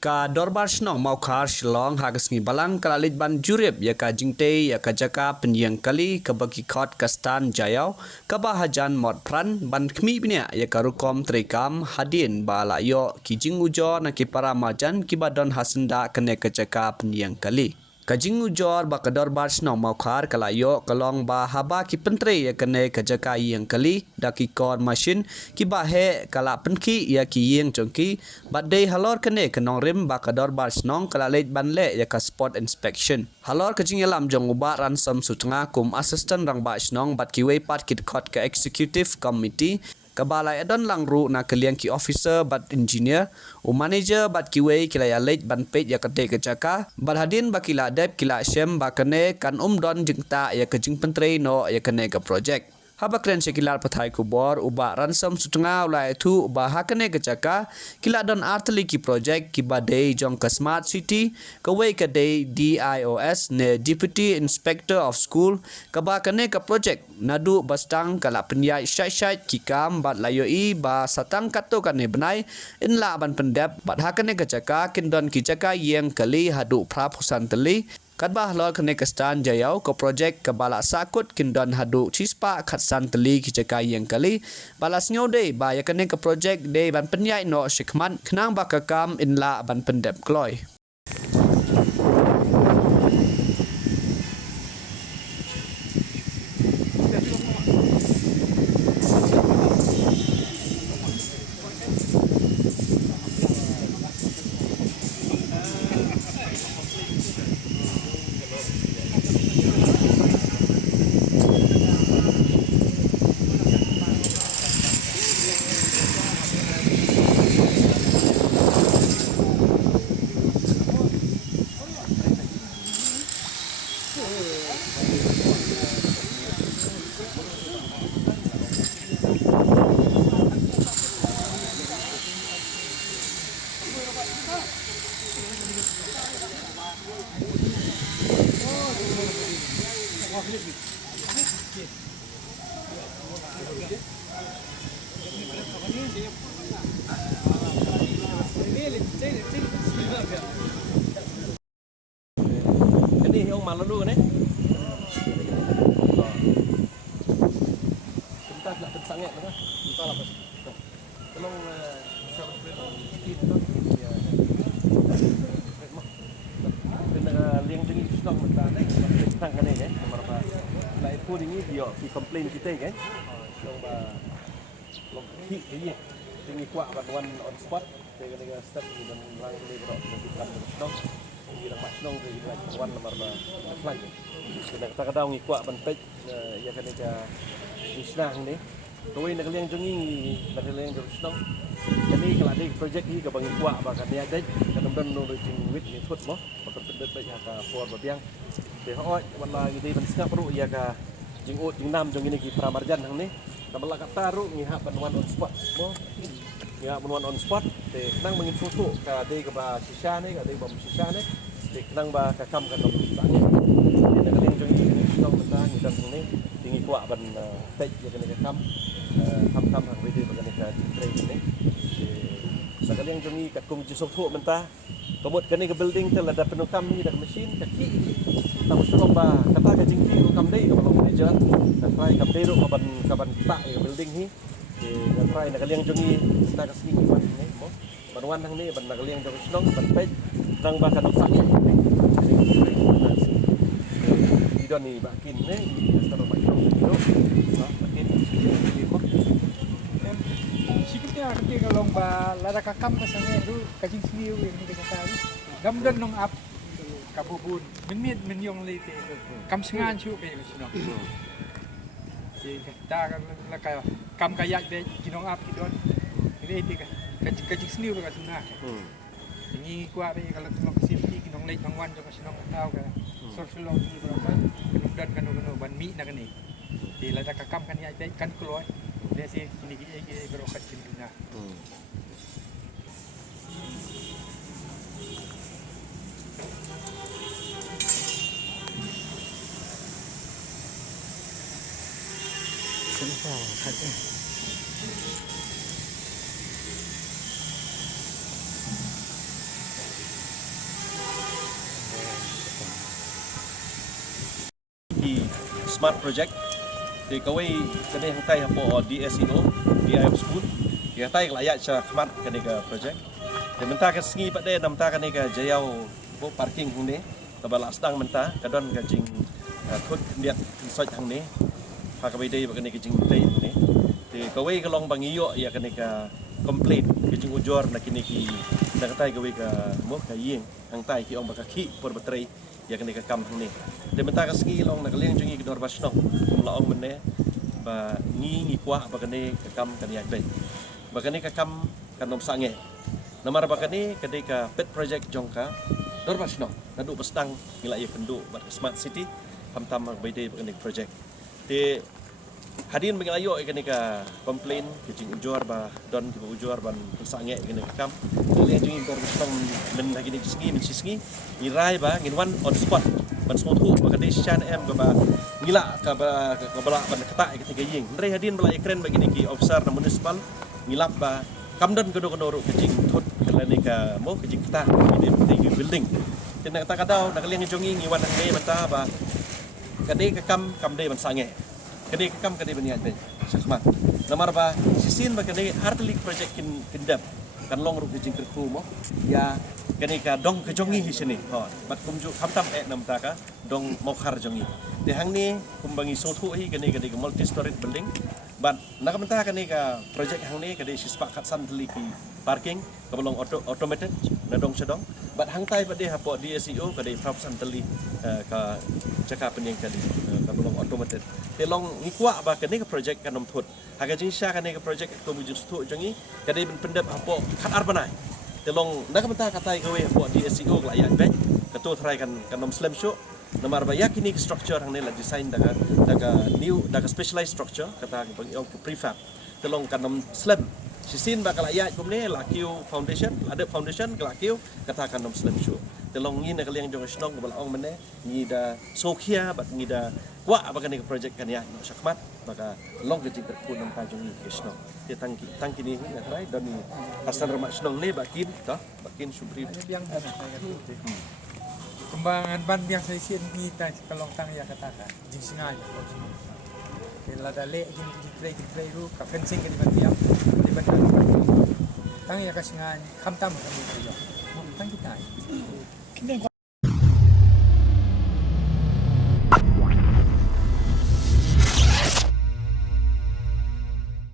Ka dorbar shnong mau khar shlong hagas ngi balang kalalit ban jurip ya ka jingte ya ka jaka penyang kali ka bagi khot kastan jayau ka bahajan mod pran ban khmi bnya ya ka rukom trekam hadin bala yo ki jing ujo na ki para majan ki badon hasenda kene ka jaka penyang kali Kajing ujor ba kador bar snow mau khar kalayo kalong ba haba ki pentre ya kene kajaka yang kali daki kor machine ki ba he kala penki ya ki yang chongki ba dei halor kene kanong rim ba kador bar snow kala late ban le ya ka spot inspection halor kajing yalam jong uba ransom sutnga kum assistant rang ba snow bat ki wei pat kit khot ka executive committee Kabala edon lang ru na kalian ki officer bat engineer u manager bat kiwei kila ya late ban page ya kate kecaka bat hadin ba kila dep kila shem ba kene kan don jingta ya kejing pentre no ya kene ka project haba kren sekilar pathai kubor uba ransom sutnga ulai thu ba hakane kecaka kila don artli ki project ki ba dei jong ka smart city ka wei ka dei DIOS ne deputy inspector of school ka ba kane ka project nadu bastang kala penyai syai ki kam bat layo i ba satang kato kane benai in la ban pendap bat hakane kecaka kin don ki caka yang kali hadu prapusan teli Kadbah lor kene kastan jayau ko projek ke bala sakut kindon hadu cispa khatsan teli kicaka yang kali balas ngode ba ya kene ke projek de ban penyai no shikman kenang ba kakam inla ban pendep kloy Ini yang malu dulu kan? Kita nak tersangit kan? Kita lah pas. Tolong bisa berpikir ya. Dengan liang jenis stok mentah ni, tentang kan ni kan? Nomor apa? Nah itu ini dia di komplain kita kan? Nomor hit ini, ini kuat bantuan on spot. Dengan step dan orang ini berok dengan stok. Kita pasang ke kawan nomor lagi. Kita kadang ngikuat bentuk ya kan dia isnang ni. Kau ini kalian jongi, kalian jong senang. Jadi kalau ada projek ni kau bangun kuat bahkan dia ada kadang-kadang nunggu wit ni thut mo, bahkan terdekat ya ka for babiang. Dehoi wala jadi benska perlu ya ka jingut jingnam jong ini ki pramarjan hang ni. Tambah kata ru ngihap bantuan on spot mo. Ya bantuan on spot te nang mangin foto ka de ka ba sisa ni ka de bom sisa ni te nang ba ka kam ka no sani te kalian jong ini senang mentah ni dan ni tinggi kuat ban tej ya kena kam kam hang video bagan ka train ni sekali yang jongi kat kum jusofo mentah komod kani ke building tel ada penuh kam ni dak mesin kaki tamu selom ba kata ka jingki ru kam dei ka manager dan try kam dei ru kaban tak ke building ni dan try nak kali yang jongi nak ka sini ban ni mo banwan hang ni ban nak kali yang jongi senong ban pej nang ba ka dok sakit Idon ni bakin ni staro ba idon bakin sikitnya ketika lomba lada kakam kasane itu kajing sendiri ini kita tahu gamdan nong up kabubun minit minyong lite kam sengan chu be sino kita la ka kam kayak be kinong up idon ini itu kajing sendiri ka tuna ini kuat be kalau nong safety kinong late nong wan jo kasino tahu ka social law ni berapa kemudian kanu ban mi nak ni di lada kakam kan ya kan keluar dia sih ini berokat cintunya. Sumpah, katanya. smart project thì kawai kene hang tai hapo DSEO DIF school ya tai layak cha khmat kene ka project thì menta ka sngi pade namta kene ka jayau bo parking hang ne ka bala sedang menta ka don ka jing thut liat soi hang ne pa ka bide ba kene ka jing tai hang ne thì kawai ka long bangiyo ya kene ka complete ka jing ujor na kini ki na ka tai kawai ka mo ka yeng hang tai ki ong ba ka khi por batrai ya kene ka kam hang ne thì menta ka sngi long na ka leng jungi ki dor basnong la ong mene ba ngi kwa ba kene ka kam kan ya be ba kene ka kam kan nom sange namar ba kene kade ka pet project jongka dor basno nadu bestang ngila ye pendu ba smart city tam ba ide ba kene project te hadin ba ngila yo kene ka complain ke jing ujor ba don ke ujor ban sange kene ka kam le jing dor bestang men lagi ni sigi ngirai ba nginwan on spot ban sotu ba kade shan em ba ngila ka ba bala ban kata ke tiga ying re hadin bala ekren bagi ki officer na municipal ngilap ba kamdan kodo ro kejing thot kalani ka mo kejing kata ini tinggi building tin kata kadau nak liang jongi ngiwan nang me manta ba kade ka kam de ban sange kade ka kam kade ban yan be sakmat namar ba sisin ba kade heartily project kindap kan long ro kejing kerku mo ya kani ka dong ke jongi hi sini ho bat kumju khamtam nam ta ka dong mokhar jongi de hang ni kumbangi sotu hi kani ka multi story building bat nakamenta kani ka project hang ni kadi sispak khat san teli ki parking ka belong automated na dong sedong bat hang tai pade hapo DSEO kadi prop san teli ka cakap pening kadi ka belong automated te long ngikwa ba kani ka project kanom thut haga jinsha kani ka project ko buju stu jongi kadi ben pendap hapo khat arbanai telong nakamenta katai gawe hapo DSEO layak be kato try kan kanom slam show namar ba yakini structure hang nila design daga new daga specialized structure kata bang yung prefab telong kanom slam sisin ba kala ya kumne la kiu foundation ada foundation kala kiu kata kanom slam show telong ni na kaliang jong snong bal ong mene ni da sokhia bat ni da kwa ba kan project kan ya no sakmat baka long ke jingker kun nam ta jong ni snong te tangki ni na try don ni asal remak snong le bakin to bakin subri yang kembangan ban yang saya sien ni tak kalau tang ya kata jing singai kela dale jing play ru ka fencing ke di ban di ban tang ya ka singai kham tam ka ni yo tang kita